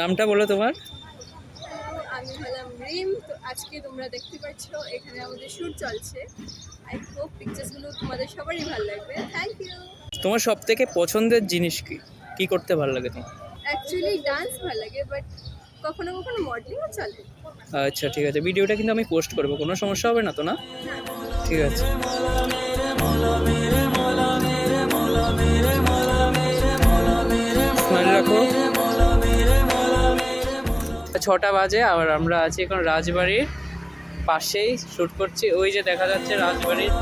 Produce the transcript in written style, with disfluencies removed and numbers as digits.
নামটা বলো তোমার। আমি হলাম রিম। তো আজকে তোমরা দেখতে পাচ্ছ এখানে আমাদের শুট চলছে। আই হোপ পিকচার্সগুলো তোমাদের সবারই ভালো লাগবে। Thank you. তোমার সব থেকে পছন্দের জিনিস কি, কি করতে ভালো লাগে তোমার? অ্যাকচুয়ালি ডান্স ভালো লাগে, বাট কখনো কখনো মডেলিংও চলে। আচ্ছা ঠিক আছে, ভিডিওটা কিন্তু আমি পোস্ট করবো, কোনো সমস্যা হবে না তো না? ঠিক আছে। স্মাইল রাখো। 6টা বাজে, আর আমরা আছি এখন রাজবাড়ির পাশেই শ্যুট করছি। ওই যে দেখা যাচ্ছে রাজবাড়ির